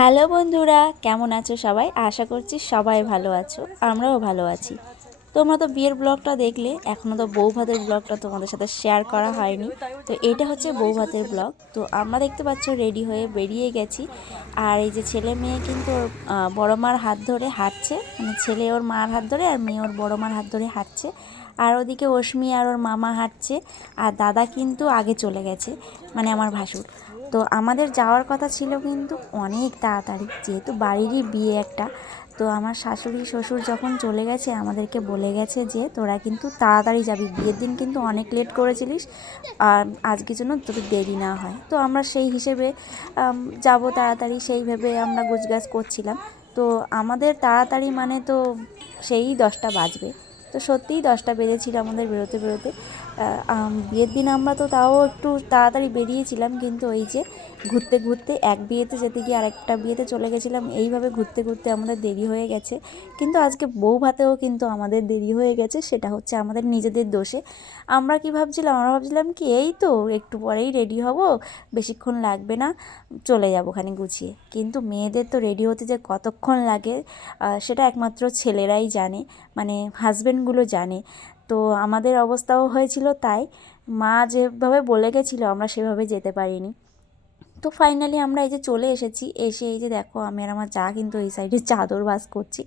Hello বন্ধুরা, কেমন আছো সবাই? আশা করছি সবাই ভালো আছো, আমরাও ভালো আছি। তোমরা তো বিয়ের ব্লগটা দেখলে, এখনও তো বউ ভাতের ব্লগটা তোমাদের সাথে শেয়ার করা হয়নি। তো এটা হচ্ছে বউ ভাতের ব্লগ। তো আমরা দেখতে পাচ্ছ রেডি হয়ে বেরিয়ে গেছি। আর এই যে ছেলে মেয়ে কিন্তু ওর বড় মার হাত ধরে হাঁটছে, মানে ছেলে ওর মার হাত ধরে আর মেয়ে ওর বড় মার হাত ধরে হাঁটছে। আর ওদিকে অশ্মি আর ওর মামা হাঁটছে, আর দাদা কিন্তু আগে চলে গেছে, মানে আমার ভাসুর। তো আমাদের যাওয়ার কথা ছিল কিন্তু অনেক তাড়াতাড়ি, যেহেতু বাড়িরই বিয়ে একটা। তো আমার শাশুড়ি শ্বশুর যখন চলে গেছে আমাদেরকে বলে গেছে যে তোরা কিন্তু তাড়াতাড়ি যাবি, বিয়ের দিন কিন্তু অনেক লেট করেছিলিস, আর আজকের জন্য তোদের দেরি না হয়। তো আমরা সেই হিসেবে যাব তাড়াতাড়ি, সেই ভেবে আমরা গোছগাছ করছিলাম। তো আমাদের তাড়াতাড়ি মানে তো সেই 10টা বাজবে। তো সত্যিই 10টা বেজেছিল আমাদের বেরোতে বেরোতে। বিয়ের দিন আমরা তো তাও একটু তাড়াতাড়ি বেরিয়েছিলাম, কিন্তু ওই যে ঘুরতে ঘুরতে এক বিয়েতে যেতে গিয়ে আরেকটা বিয়েতে চলে গেছিলাম, এইভাবে ঘুরতে ঘুরতে আমাদের দেরি হয়ে গেছে। কিন্তু আজকে বউ ভাতেও কিন্তু আমাদের দেরি হয়ে গেছে, সেটা হচ্ছে আমাদের নিজেদের দোষে। আমরা ভাবছিলাম কি এই তো একটু পরেই রেডি হব, বেশিক্ষণ লাগবে না, চলে যাব ওখানে গুছিয়ে। কিন্তু মেয়েদের তো রেডি হতে যে কতক্ষণ লাগে সেটা একমাত্র ছেলেরাই জানে, মানে হাজব্যান্ডগুলো জানে। তো আমাদের অবস্থাও হয়েছিল তাই। মা যেভাবে বলে গেছিলো আমরা সেভাবে যেতে পারিনি। তো ফাইনালি আমরা এই যে চলে এসেছি, এসে এই যে দেখো আমি আর আমার যা কিন্তু এই সাইডে চাদর ভাজ করছি।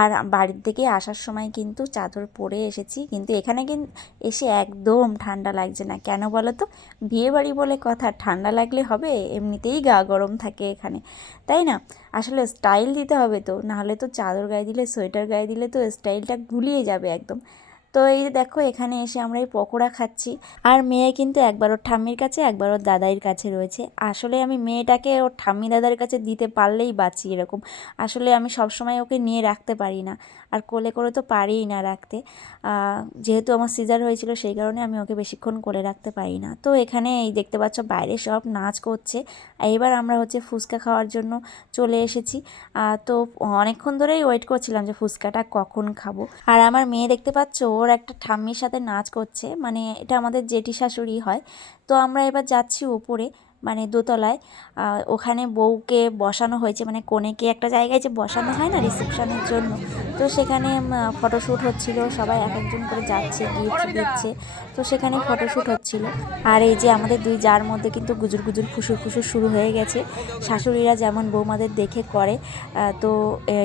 আর বাড়ির থেকে আসার সময় কিন্তু চাদর পরে এসেছি, কিন্তু এখানে কিন্তু এসে একদম ঠান্ডা লাগছে না। কেন বলো তো? বিয়ে বাড়ি বলে কথা, ঠান্ডা লাগলে হবে? এমনিতেই গা গরম থাকে এখানে, তাই না? আসলে স্টাইল দিতে হবে তো, নাহলে তো চাদর গায়ে দিলে, সোয়েটার গায়ে দিলে তো স্টাইলটা গুলিয়ে যাবে একদম। তো এই দেখো এখানে এসে আমরা এই পকোড়া খাচ্ছি। আর মেয়ে কিন্তু একবার ওর ঠাম্মির কাছে, একবার ওর দাদাইয়ের কাছে রয়েছে। আসলে আমি মেয়েটাকে ওর ঠাম্মি দাদার কাছে দিতে পারলেই বাঁচি এরকম। আসলে আমি সবসময় ওকে নিয়ে রাখতে পারি না, আর কোলে করে তো পারিই না রাখতে। যেহেতু আমার সিজার হয়েছিল সেই কারণে আমি ওকে বেশিক্ষণ কোলে রাখতে পারি না। তো এখানে এই দেখতে পাচ্ছ বাইরে সব নাচ করছে। এবার আমরা হচ্ছে ফুচকা খাওয়ার জন্য চলে এসেছি। তো অনেকক্ষণ ধরেই ওয়েট করছিলাম যে ফুচকাটা কখন খাবো। আর আমার মেয়ে দেখতে পাচ্ছ ওর একটা ঠাম্মির সাথে নাচ করছে, মানে এটা আমাদের জেঠি শাশুড়ি হয়। তো আমরা এবার যাচ্ছি উপরে, মানে দোতলায়। ওখানে বউকে বসানো হয়েছে, মানে কনেকে একটা জায়গায় যে বসানো হয় না রিসেপশনের জন্য। তো সেখানে ফটোশ্যুট হচ্ছিল, সবাই এক একজন করে যাচ্ছে, গিফট দিচ্ছে। তো সেখানে ফটোশ্যুট হচ্ছিল। আর এই যে আমাদের দুই জার মধ্যে কিন্তু গুজুর গুজুর ফুসুর ফুসুর শুরু হয়ে গেছে। শাশুড়িরা যেমন বৌমাদের দেখে করে, তো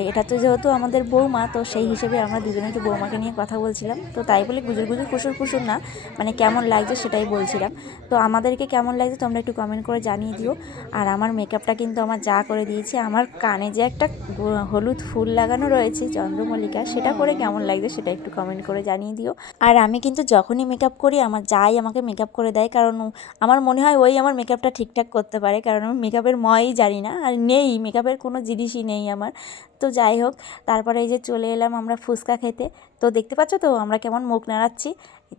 এটা তো যেহেতু আমাদের বৌমা, তো সেই হিসেবে আমরা দুজনে একটু বৌমাকে নিয়ে কথা বলছিলাম। তো তাই বলে গুজুর গুজুর ফুসুর ফুসুর না, মানে কেমন লাগছে সেটাই বলছিলাম। তো আমাদেরকে কেমন লাগছে তোমরা একটু কমেন্ট করে জানিয়ে দিও। আর আমার মেকআপটা কিন্তু আমার যা করে দিয়েছে, আমার কানে যে একটা হলুদ ফুল লাগানো রয়েছে চন্দ্রমল্লিকা, সেটা করে কেমন লাগছে সেটা একটু কমেন্ট করে জানিয়ে দিও। আর আমি কিন্তু যখনই মেকআপ করি আমার যাই আমাকে মেকআপ করে দেয়, কারণ আমার মনে হয় ওই আমার মেকআপটা ঠিকঠাক করতে পারে, কারণ আমি মেকআপের ময়ই জানি না, আর নেই মেকআপের কোনো জিনিসই নেই আমার। তো যাই হোক, তারপরে এই যে চলে এলাম আমরা ফুচকা খেতে। তো দেখতে পাচ্ছ তো আমরা কেমন মুখ নাড়াচ্ছি,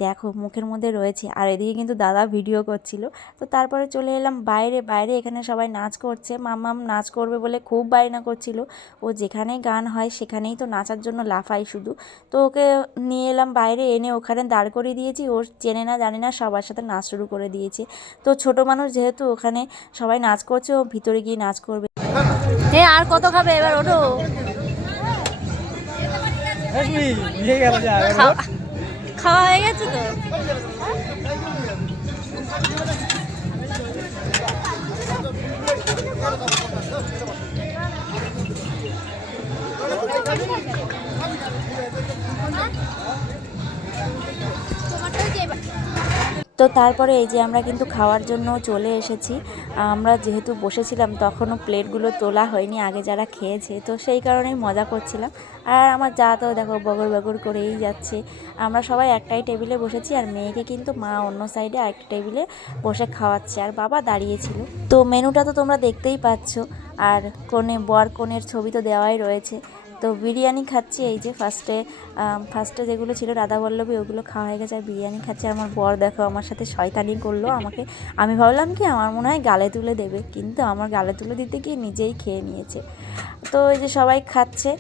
দেখো মুখের মধ্যে রয়েছে। আর এদিকে কিন্তু দাদা ভিডিও করছিল। তো তারপরে চলে এলাম বাইরে। বাইরে এখানে সবাই নাচ করছে, মাম্মাম নাচ করবে বলে খুব বায়না করছিল। ও যেখানেই গান হয় সেখানেই তো নাচার জন্য লাফাই শুধু। তো ওকে নিয়ে এলাম বাইরে, এনে ওখানে দাঁড় করিয়ে দিয়েছি। ওর চেনে না জানে না সবার সাথে নাচ শুরু করে দিয়েছে। তো ছোট মানুষ যেহেতু, ওখানে সবাই নাচ করছে, ও ভিতরে গিয়ে নাচ করবে। হ্যাঁ, আর কত খাবে, এবার ওঠো। খাওয়া হয়ে গেছে তো। তো তারপরে এই যে আমরা কিন্তু খাওয়ার জন্য চলে এসেছি। আমরা যেহেতু বসেছিলাম তখনও প্লেটগুলো তোলা হয়নি, আগে যারা খেয়েছে, তো সেই কারণেই মজা করছিলাম। আর আমার যা তো দেখো বগর বগর করেই যাচ্ছে। আমরা সবাই একটাই টেবিলে বসেছি, আর মেয়েকে কিন্তু মা অন্য সাইডে আরেকটা টেবিলে বসে খাওয়াচ্ছে, আর বাবা দাঁড়িয়েছিল। তো মেনুটা তো তোমরা দেখতেই পাচ্ছ, আর কনের ছবি তো দেওয়াই রয়েছে। তো বিরিয়ানি খাচ্ছি, এই যে ফার্স্টে যেগুলো ছিল রাধাবল্লভী ওগুলো খাওয়া হয়ে গেছে, আর বিরিয়ানি খাচ্ছি। আর আমার বর দেখো আমার সাথে শয়তানি করলো আমাকে। আমি ভাবলাম কি আমার মনে হয় গালে তুলে দেবে, কিন্তু আমার গালে তুলে দিতে গিয়ে নিজেই খেয়ে নিয়েছে। তো এই যে সবাই খাচ্ছে,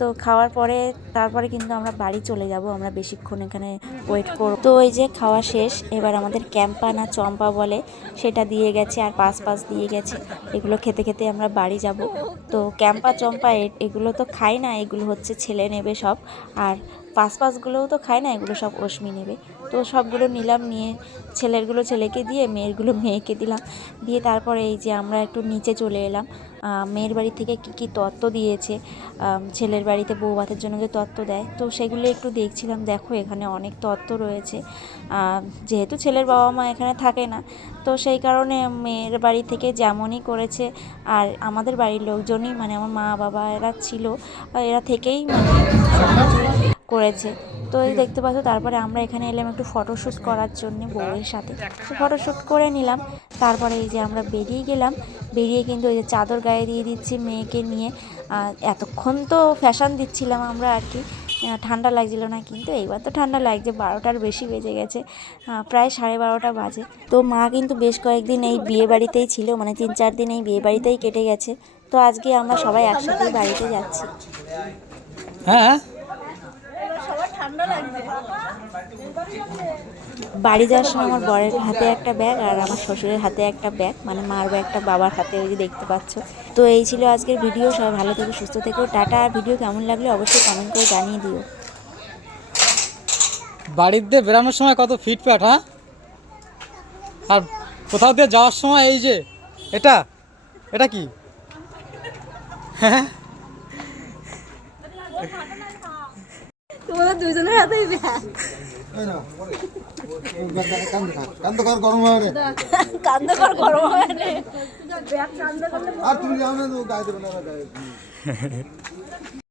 তো খাওয়ার পরে তারপরে কিন্তু আমরা বাড়ি চলে যাব, আমরা বেশিক্ষণ এখানে ওয়েট করব। তো এই যে খাওয়া শেষ, এবার আমাদের ক্যাম্পা না চম্পা বলে সেটা দিয়ে গেছে, আর পাস দিয়ে গেছে। এগুলো খেতে খেতে আমরা বাড়ি যাব। তো ক্যাম্পা চম্পা এগুলো তো খাই না, এগুলো হচ্ছে ছেলে নেবে সব। আর পাসগুলোও তো খায় না, এগুলো সব অশ্মি নেবে। তো সবগুলো নিলাম, নিয়ে ছেলেরগুলো ছেলেকে দিয়ে মেয়েরগুলো মেয়েকে দিলাম, দিয়ে তারপরে এই যে আমরা একটু নিচে চলে এলাম। মেয়ের বাড়ি থেকে কি তত্ত্ব দিয়েছে, ছেলের বাড়িতে বউ ভাতের জন্য যে তত্ত্ব দেয়, তো সেগুলো একটু দেখছিলাম। দেখো এখানে অনেক তত্ত্ব রয়েছে। যেহেতু ছেলের বাবা মা এখানে থাকে না, তো সেই কারণে মেয়ের বাড়ি থেকে যেমনই করেছে, আর আমাদের বাড়ির লোকজনই মানে আমার মা বাবা এরা ছিল, এরা থেকেই মানে সব কিছুই করেছে। তো এই দেখতে পাচ্ছ, তারপরে আমরা এখানে এলাম একটু ফটোশ্যুট করার জন্য বউয়ের সাথে। তো ফটোশ্যুট করে নিলাম, তারপরে এই যে আমরা বেরিয়ে গেলাম। বেরিয়ে কিন্তু এই যে চাদর গায়ে দিয়ে দিচ্ছি মেয়েকে নিয়ে। এতক্ষণ তো ফ্যাশন দিচ্ছিলাম আমরা আর কি, ঠান্ডা লাগছিল না, কিন্তু এইবার তো ঠান্ডা লাগছে, 12টার বেশি বেজে গেছে, প্রায় 12:30 বাজে। তো মা কিন্তু বেশ কয়েকদিন এই বিয়ে বাড়িতেই ছিল, মানে 3-4 দিন এই বিয়ে বাড়িতেই কেটে গেছে। তো আজকে আমরা সবাই একসাথেই বাড়িতে যাচ্ছি। হ্যাঁ, বাড়ি যাওয়ার সময় আমার বরের হাতে একটা ব্যাগ আর আমার শ্বশুরের হাতে একটা ব্যাগ, মানে মার ব্যাগটা বাবার হাতে, ওই যে দেখতে পাচ্ছ। তো এই ছিল আজকের ভিডিও। সবাই ভালো থেকো, সুস্থ থেকো, টাটা। আর ভিডিও কেমন লাগলে অবশ্যই কমেন্ট করে জানিয়ে দিও। বাড়িতে বেরানোর সময় কত ফিটফ্যাট, হ্যাঁ, আর কোথাও দিয়ে যাওয়ার সময় এই যে এটা এটা কি, হ্যাঁ, তোমাদের দুজনের হাতেই ব্যাগ। কান্দকর গরম হবে কান্দকর গরম হবে আর তুমি গায়ে দেবে না